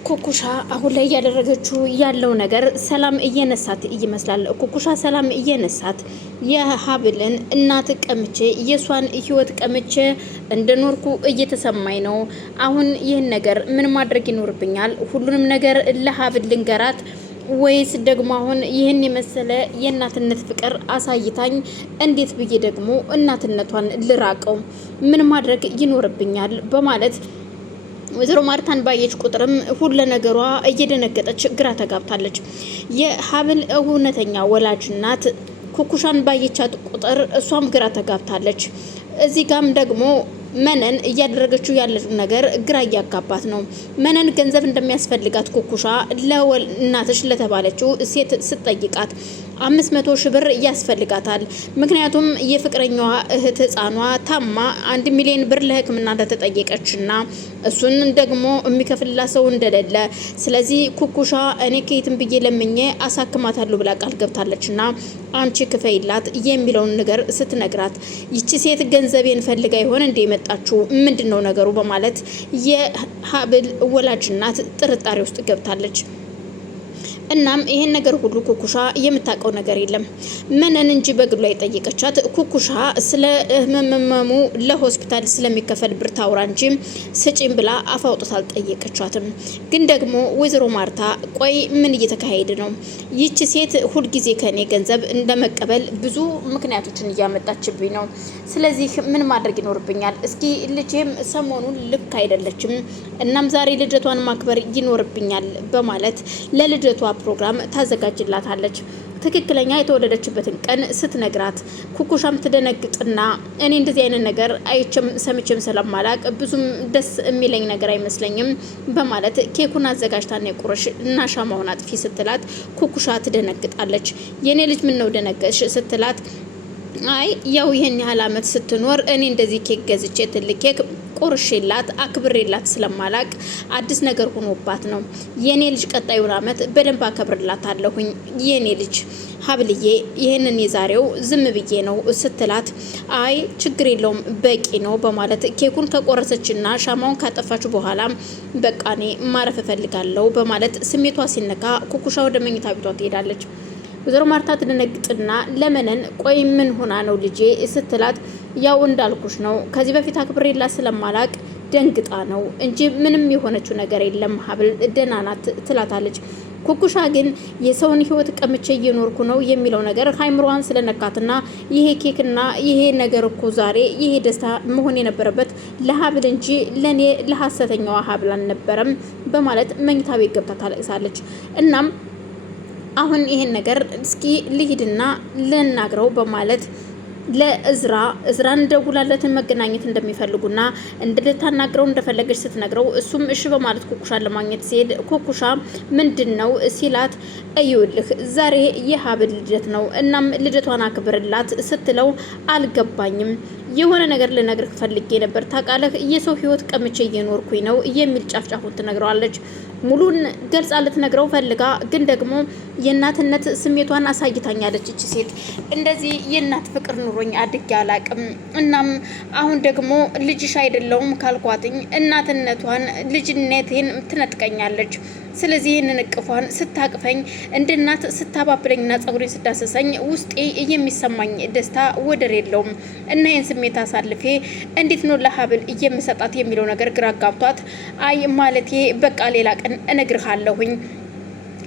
ኩኩሻ አሁን ላይ ያደረገችው ያለው ነገር ሰላም እየነሳት ይመስላል። ኩኩሻ ሰላም እየነሳት የሀብልን እናት ቀምቼ የሷን ህይወት ቀምቼ እንደኖርኩ እየተሰማኝ ነው። አሁን ይህን ነገር ምን ማድረግ ይኖርብኛል? ሁሉንም ነገር ለሀብል ልንገራት ወይስ ደግሞ አሁን ይህን የመሰለ የእናትነት ፍቅር አሳይታኝ እንዴት ብዬ ደግሞ እናትነቷን ልራቀው? ምን ማድረግ ይኖርብኛል? በማለት ወይዘሮ ማርታን ባየች ቁጥርም ሁሉ ነገሯ እየደነገጠች ግራ ተጋብታለች። የሀብል እውነተኛ ወላጅ እናት ኩኩሻን ባየቻት ቁጥር እሷም ግራ ተጋብታለች። እዚህ ጋም ደግሞ መነን እያደረገችው ያለው ነገር ግራ እያጋባት ነው። መነን ገንዘብ እንደሚያስፈልጋት ኩኩሻ ለእናትሽ ለተባለችው ሴት ስትጠይቃት 500 ሺህ ብር ያስፈልጋታል። ምክንያቱም የፍቅረኛዋ እህት ህፃኗ ታማ 1 ሚሊዮን ብር ለሕክምና እንደተጠየቀችና እሱን ደግሞ የሚከፍልላት ሰው እንደሌለ፣ ስለዚህ ኩኩሻ እኔ ከየትም ብዬ ለምኜ አሳክማታለሁ ብላ ቃል ገብታለችና አንቺ ክፈይላት የሚለውን ነገር ስትነግራት ይቺ ሴት ገንዘቤን ፈልጋ ይሆን እንደ የመጣችው ምንድነው ነገሩ? በማለት የሀብል ወላጅ እናት ጥርጣሬ ውስጥ ገብታለች። እናም ይሄን ነገር ሁሉ ኩኩሻ የምታውቀው ነገር የለም። መነን እንጂ በግሏ የጠየቀቻት ኩኩሻ ስለ ህመሙ ለሆስፒታል ስለሚከፈል ብር ታውራ እንጂ ስጪም ብላ አፋውጥታ አልጠየቀቻትም። ግን ደግሞ ወይዘሮ ማርታ ቆይ ምን እየተካሄደ ነው? ይቺ ሴት ሁልጊዜ ከኔ ገንዘብ እንደመቀበል ብዙ ምክንያቶችን እያመጣችብኝ ነው። ስለዚህ ምን ማድረግ ይኖርብኛል? እስኪ ልጄም ሰሞኑን ልክ አይደለችም፣ እናም ዛሬ ልደቷን ማክበር ይኖርብኛል በማለት ለልደቷ ፕሮግራም ታዘጋጅላታለች። ትክክለኛ የተወለደችበትን ቀን ስትነግራት ኩኩሻም ትደነግጥና እኔ እንደዚህ አይነት ነገር አይቼም ሰምቼም ስለማላቅ ብዙም ደስ የሚለኝ ነገር አይመስለኝም በማለት ኬኩን አዘጋጅታና የቁርሽ እና ሻማውን አጥፊ ስትላት ኩኩሻ ትደነግጣለች። የኔ ልጅ ምን ነው ደነገጥሽ ስትላት አይ ያው ይሄን ያህል አመት ስትኖር እኔ እንደዚህ ኬክ ገዝቼ ትልቅ ኬክ ቁርሽላት አክብሬላት ስለማላቅ አዲስ ነገር ሆኖባት ነው። የኔ ልጅ ቀጣዩን አመት በደንብ አከብርላታለሁኝ የኔ ልጅ ሀብልዬ ይሄንን የዛሬው ዝም ብዬ ነው ስትላት አይ ችግር የለውም በቂ ነው በማለት ኬኩን ከቆረሰችና ሻማውን ካጠፋች በኋላ በቃ እኔ ማረፍ እፈልጋለሁ በማለት ስሜቷ ሲነካ ኩኩሻ ወደ መኝታ ቤቷ ትሄዳለች። ወይዘሮ ማርታ ትደነግጥና ለመነን ቆይ ምን ሆና ነው ልጄ ስትላት ያው እንዳልኩሽ ነው ከዚህ በፊት አክብሬላት ስለማላቅ ደንግጣ ነው እንጂ ምንም የሆነችው ነገር የለም ሀብል ደህና ናት ትላታለች። ኩኩሻ ግን የሰውን ህይወት ቀምቼ እየኖርኩ ነው የሚለው ነገር ሃይምሮዋን ስለነካትና ይሄ ኬክና ይሄ ነገር እኮ ዛሬ ይሄ ደስታ መሆን የነበረበት ለሀብል እንጂ ለኔ ለሐሰተኛዋ ሀብል አልነበረም በማለት መኝታ ቤት ገብታ ታለቅሳለች። እናም አሁን ይሄን ነገር እስኪ ልሂድና ልናግረው በማለት ለእዝራን ደውላለትን መገናኘት እንደሚፈልጉና እንድታናግረው እንደፈለገች ስትነግረው እሱም እሺ በማለት ኩኩሻን ለማግኘት ሲሄድ ኩኩሻ ምንድነው ሲላት እዩልህ ዛሬ የሀብል ልደት ነው እናም ልደቷን አክብርላት ስትለው አልገባኝም የሆነ ነገር ልነግርህ ፈልጌ ነበር ታውቃለህ የሰው ህይወት ቀምቼ እየኖርኩኝ ነው የሚል ጫፍጫፉን ትነግረዋለች። ሙሉን ገልጻ ልትነግረው ፈልጋ ግን ደግሞ የእናትነት ስሜቷን አሳይታኛለች። እቺ ሴት እንደዚህ የእናት ፍቅር ኑሮኝ አድጌ አላቅም። እናም አሁን ደግሞ ልጅሽ አይደለውም ካልኳትኝ እናትነቷን ልጅነቴን ትነጥቀኛለች። ስለዚህ ይህንን እቅፏን ስታቅፈኝ እንደ እናት ስታባብለኝና ጸጉሬን ስዳሰሰኝ ውስጤ የሚሰማኝ ደስታ ወደር የለውም እና ይህን ስሜት አሳልፌ እንዴት ነው ለሀብል የምሰጣት የሚለው ነገር ግራ ጋብቷት አይ ማለቴ በቃ ሌላ ቀን እነግርሃለሁኝ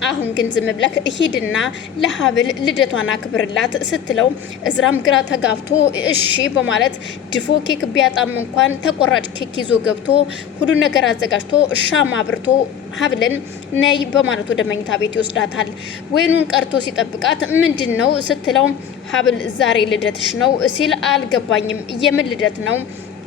አሁን ግን ዝም ብለህ ሂድና ለሀብል ልደቷን አክብርላት ስትለው እዝራም ግራ ተጋብቶ እሺ በማለት ድፎ ኬክ ቢያጣም እንኳን ተቆራጭ ኬክ ይዞ ገብቶ ሁሉ ነገር አዘጋጅቶ ሻማ አብርቶ ሀብልን ነይ በማለት ወደ መኝታ ቤት ይወስዳታል። ወይኑን ቀርቶ ሲጠብቃት ምንድነው ስትለው ሀብል ዛሬ ልደትሽ ነው ሲል አልገባኝም የምን ልደት ነው?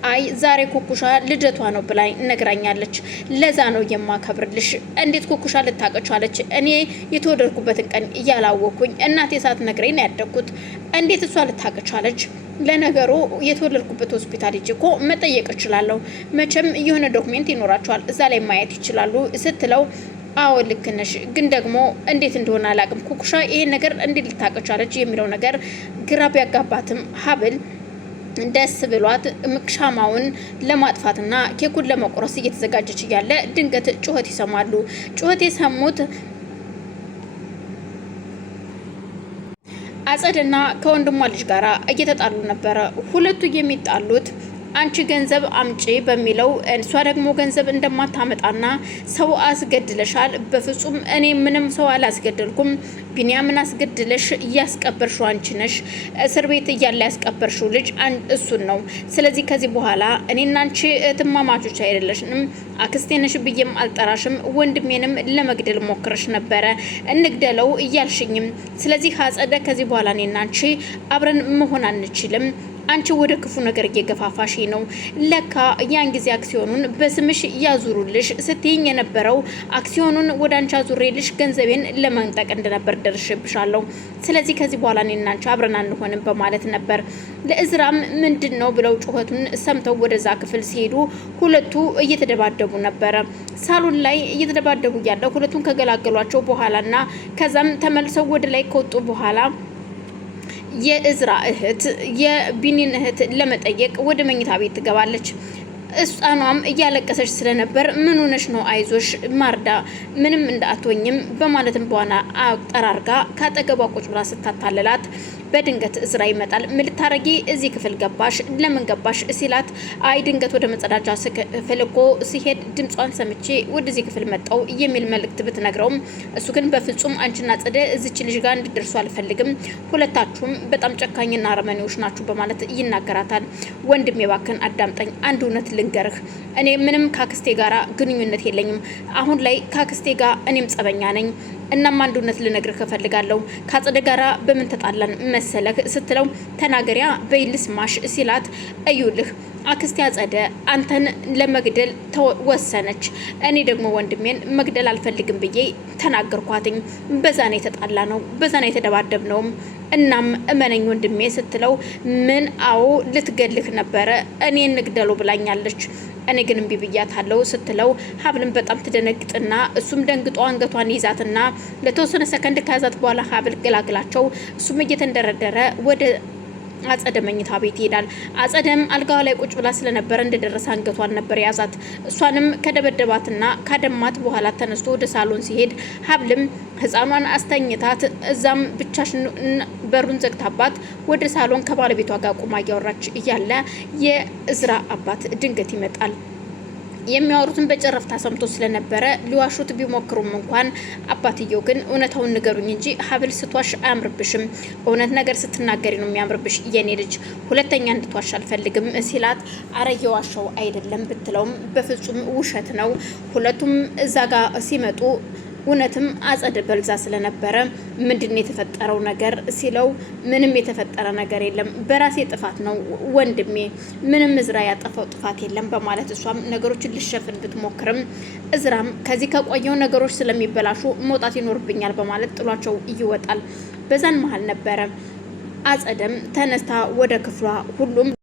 አይ ዛሬ ኩኩሻ ልደቷ ነው ብላኝ ነግራኛለች ለዛ ነው የማከብርልሽ። እንዴት ኩኩሻ ልታቀቻለች? እኔ የተወለድኩበትን ቀን እያላወኩኝ እናቴ ሳትነግረኝ ነው ያደግኩት። እንዴት እሷ ልታቀቻለች? ለነገሩ የተወለድኩበት ሆስፒታል ሂጅ እኮ መጠየቅ እችላለሁ። መቼም የሆነ ዶክሜንት ይኖራቸዋል እዛ ላይ ማየት ይችላሉ ስትለው አዎ ልክ ነሽ፣ ግን ደግሞ እንዴት እንደሆነ አላቅም ኩኩሻ ይሄን ነገር እንዴት ልታቀቻለች የሚለው ነገር ግራ ቢያጋባትም ሀብል ደስ ብሏት ሻማውን ለማጥፋትና ኬኩን ለመቆረስ እየተዘጋጀች እያለ ድንገት ጩኸት ይሰማሉ። ጩኸት የሰሙት አጸድና ከወንድሟ ልጅ ጋር እየተጣሉ ነበረ። ሁለቱ የሚጣሉት አንቺ ገንዘብ አምጪ በሚለው እሷ ደግሞ ገንዘብ እንደማታመጣና ሰው አስገድለሻል። በፍጹም እኔ ምንም ሰው አላስገደልኩም። ቢንያምን አስገድለሽ እያስቀበርሽው አንቺ ነሽ። እስር ቤት እያለ ያስቀበርሽው ልጅ እሱን ነው። ስለዚህ ከዚህ በኋላ እኔና አንቺ እህትማማቾች አይደለሽንም። አክስቴ ነሽ ብዬም አልጠራሽም። ወንድሜንም ለመግደል ሞክረሽ ነበረ እንግደለው እያልሽኝም። ስለዚህ አጸደ ከዚህ በኋላ እኔና አንቺ አብረን መሆን አንችልም። አንቺ ወደ ክፉ ነገር እየገፋፋሽ ነው። ለካ ያን ጊዜ አክሲዮኑን በስምሽ ያዙሩልሽ ስትይኝ የነበረው አክሲዮኑን ወደ አንቺ አዙሬልሽ ገንዘቤን ለመንጠቅ እንደነበር ደርሽብሻለሁ። ስለዚህ ከዚህ በኋላ እኔና አንቺ አብረን አንሆንም በማለት ነበር። ለእዝራም ምንድነው ብለው ጩኸቱን ሰምተው ወደዛ ክፍል ሲሄዱ ሁለቱ እየተደባደቡ ነበረ። ሳሎን ላይ እየተደባደቡ ያለ ሁለቱን ከገላገሏቸው በኋላና ከዛም ተመልሰው ወደ ላይ ከወጡ በኋላ የእዝራ እህት የቢኒን እህት ለመጠየቅ ወደ መኝታ ቤት ትገባለች። ህፃኗም እያለቀሰች ስለነበር ምን ሆነሽ ነው? አይዞሽ ማርዳ ምንም እንዳትወኝም በማለትም በኋላ አጠራርጋ ካጠገቧ ቁጭ ብላ ስታታለላት በድንገት እዝራ ይመጣል። ምን ልታረጊ እዚህ ክፍል ገባሽ? ለምን ገባሽ ሲላት አይ ድንገት ወደ መጸዳጃ ክፍል እኮ ሲሄድ ድምጿን ሰምቼ ወደዚህ ክፍል መጣው የሚል መልእክት ብትነግረውም እሱ ግን በፍጹም አንቺና ጽደ እዚች ልጅ ጋር እንድደርሱ አልፈልግም፣ ሁለታችሁም በጣም ጨካኝና አረመኔዎች ናችሁ በማለት ይናገራታል። ወንድሜ እባክህን አዳምጠኝ፣ አንድ እውነት ልንገርህ፣ እኔ ምንም ካክስቴ ጋራ ግንኙነት የለኝም። አሁን ላይ ካክስቴ ጋር እኔም ጸበኛ ነኝ። እናም አንድ እውነት ልነግርህ እፈልጋለሁ። ከአጸደ ጋራ በምን ተጣላን መሰለህ ስትለው ተናገሪያ በይልስ ማሽ ሲላት እዩልህ አክስቴ አጸደ አንተን ለመግደል ተወሰነች። እኔ ደግሞ ወንድሜን መግደል አልፈልግም ብዬ ተናገርኳትኝ። በዛ ነው የተጣላ ነው፣ በዛ ነው የተደባደብ ነው። እናም እመነኝ ወንድሜ ስትለው ምን አዎ ልትገልህ ነበረ፣ እኔ እንግደሉ ብላኛለች። እኔ ግን እምቢ ብያታለሁ ስትለው ሀብልን በጣም ትደነግጥና እሱም ደንግጦ አንገቷን ይዛትና ለተወሰነ ሰከንድ ከያዛት በኋላ ሀብል ገላግላቸው እሱም እየተንደረደረ ወደ አጸደ መኝታ ቤት ይሄዳል። አጸደም አልጋዋ ላይ ቁጭ ብላ ስለነበረ እንደደረሰ አንገቷን ነበር ያዛት። እሷንም ከደበደባትና ካደማት በኋላ ተነስቶ ወደ ሳሎን ሲሄድ ሀብልም ህፃኗን አስተኝታት እዛም ብቻሽን በሩን ዘግታባት ወደ ሳሎን ከባለቤቷ ጋር ቁማ እያወራች እያለ የእዝራ አባት ድንገት ይመጣል። የሚያወሩትን በጨረፍታ ሰምቶ ስለነበረ ሊዋሹት ቢሞክሩም እንኳን አባትየው ግን እውነታውን ንገሩኝ እንጂ ሀብል ስትዋሽ አያምርብሽም፣ እውነት ነገር ስትናገሪ ነው የሚያምርብሽ የኔ ልጅ፣ ሁለተኛ እንድትዋሽ አልፈልግም ሲላት አረ የዋሻው አይደለም ብትለውም በፍጹም ውሸት ነው። ሁለቱም እዛ ጋር ሲመጡ እውነትም አጸደ በልዛ ስለነበረ ምንድነው የተፈጠረው ነገር ሲለው ምንም የተፈጠረ ነገር የለም፣ በራሴ ጥፋት ነው ወንድሜ፣ ምንም እዝራ ያጠፋው ጥፋት የለም በማለት እሷም ነገሮችን ልሸፍን ብትሞክርም እዝራም ከዚህ ከቆየው ነገሮች ስለሚበላሹ መውጣት ይኖርብኛል በማለት ጥሏቸው ይወጣል። በዛን መሀል ነበረ አጸደም ተነስታ ወደ ክፍሏ ሁሉም